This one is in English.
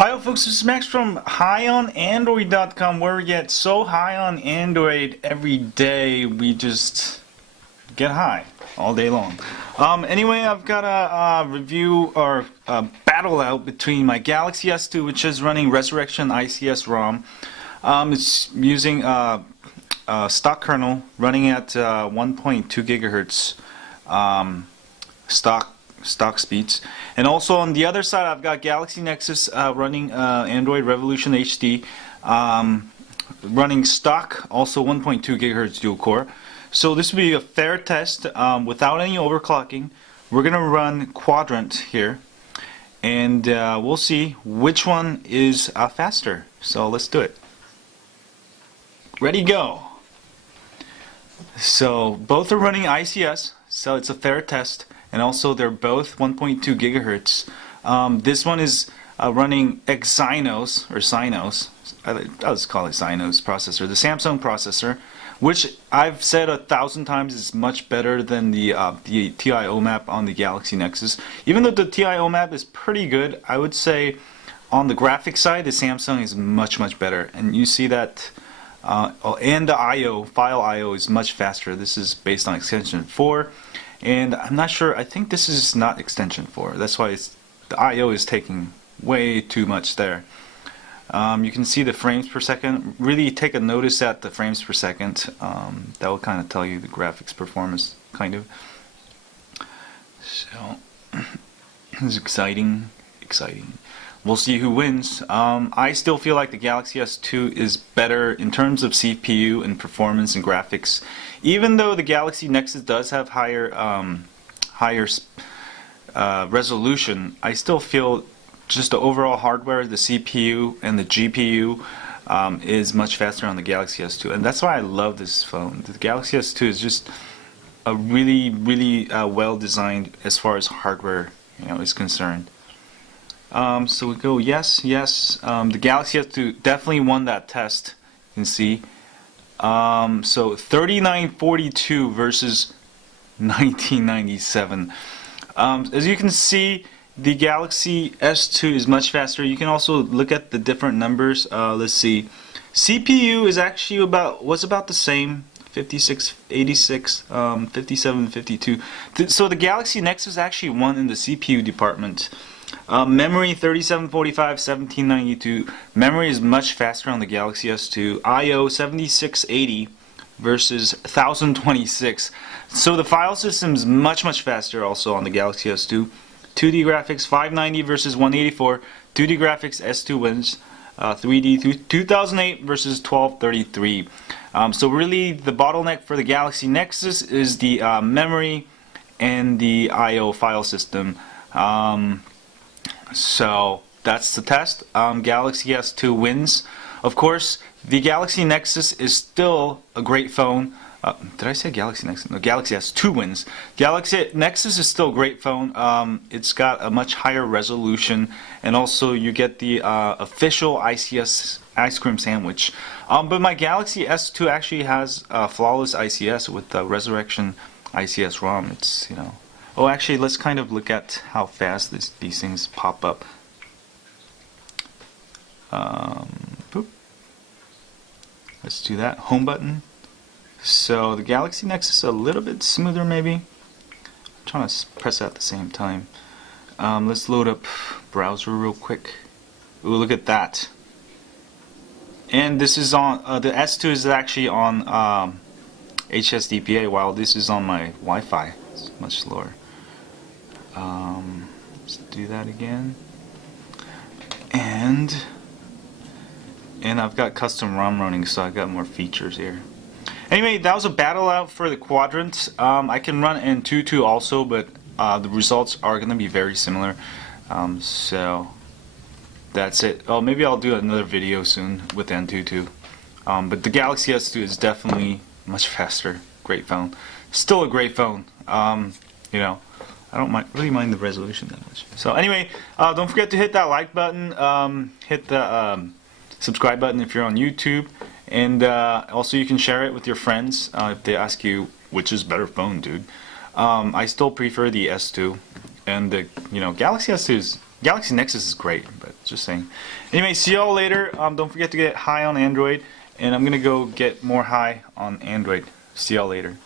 Hi folks, this is Max from highonandroid.com, where we get so high on Android every day we just get high all day long. Anyway, I've got a review or a battle out between my Galaxy S2, which is running Resurrection ICS ROM. It's using stock kernel running at 1.2 gigahertz stock speeds, and also on the other side I've got Galaxy Nexus running Android Revolution HD, running stock, also 1.2 gigahertz dual core. So this will be a fair test without any overclocking. We're gonna run Quadrant here, and we'll see which one is faster. So let's do it. Ready, go. So both are running ICS, so it's a fair test. And also they're both 1.2 gigahertz. This one is running Exynos, or Synos, I'll just call it Synos processor, the Samsung processor, which I've said 1,000 times is much better than the TI map on the Galaxy Nexus. Even though the TI map is pretty good, I would say on the graphics side the Samsung is much better. And you see that, and the I/O, file I/O is much faster. This is based on extension 4. And I'm not sure, I think this is not extension 4. That's why the I/O is taking way too much there. You can see the frames per second. Really take a notice at the frames per second. That will kind of tell you the graphics performance, kind of. So, this is exciting. We'll see who wins. I still feel like the Galaxy S2 is better in terms of CPU and performance and graphics. Even though the Galaxy Nexus does have higher resolution, I still feel just the overall hardware, the CPU and the GPU is much faster on the Galaxy S2, and that's why I love this phone. The Galaxy S2 is just a really well designed as far as hardware, is concerned. So we go yes. The Galaxy S2 definitely won that test. You can see. So 3942 versus 1997. As you can see, the Galaxy S2 is much faster. You can also look at the different numbers. Let's see. CPU is actually was about the same. 56, 86, 57, 52. So the Galaxy Nexus actually won in the CPU department. Memory 3745, 1792. Memory is much faster on the Galaxy S2. I/O 7680 versus 1026. So the file system is much faster also on the Galaxy S2. 2D graphics 590 versus 184. 2D graphics S2 wins. 3D 2008 versus 1233. So really the bottleneck for the Galaxy Nexus is the memory and the I/O file system. So that's the test. Galaxy S2 wins. Of course, the Galaxy Nexus is still a great phone. Did I say Galaxy Nexus? No, Galaxy S2 wins. Galaxy Nexus is still a great phone. It's got a much higher resolution, and also you get the official ICS ice cream sandwich. But my Galaxy S2 actually has flawless ICS with the Resurrection ICS ROM. It's, Oh, actually, let's kind of look at how fast these things pop up. Boop. Let's do that. Home button. So the Galaxy Nexus is a little bit smoother, maybe. I'm trying to press it at the same time. Let's load up browser real quick. Ooh, look at that. And this is on the S2 is actually on HSDPA, while this is on my Wi-Fi. It's much slower. Let's do that again. And I've got custom ROM running, so I got more features here. Anyway, that was a battle out for the Quadrant. I can run Antutu also, but the results are going to be very similar. So that's it. Oh, maybe I'll do another video soon with Antutu. But the Galaxy S2 is definitely much faster. Great phone. Still a great phone. I don't really mind the resolution that much. So anyway, don't forget to hit that like button, hit the subscribe button if you're on YouTube, and also you can share it with your friends if they ask you which is better phone, dude. I still prefer the S2, and the Galaxy S2 is Galaxy Nexus is great, but just saying. Anyway, see y'all later. Don't forget to get high on Android, and I'm gonna go get more high on Android. See y'all later.